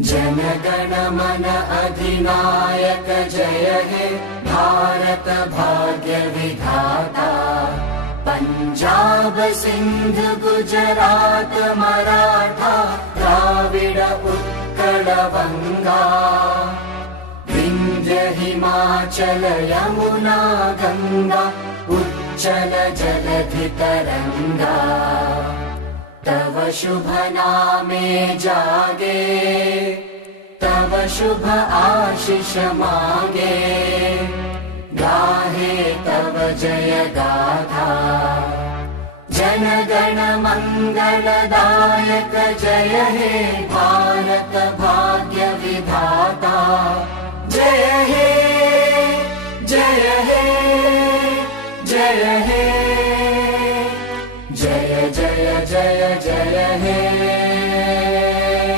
जनगण मन अधिनायक जय हे भारत भाग्य विधाता। पंजाब सिंध गुजरात मराठा द्राविड उत्कल वंगा। विंध्य हिमाचल यमुना गंगा उच्चल जलधि तरंगा। तव शुभ नामे जागे तव शुभ आशीष मांगे। गाहे तव जय गाथा जनगण मंगलदायक जय हे भारत भाग्य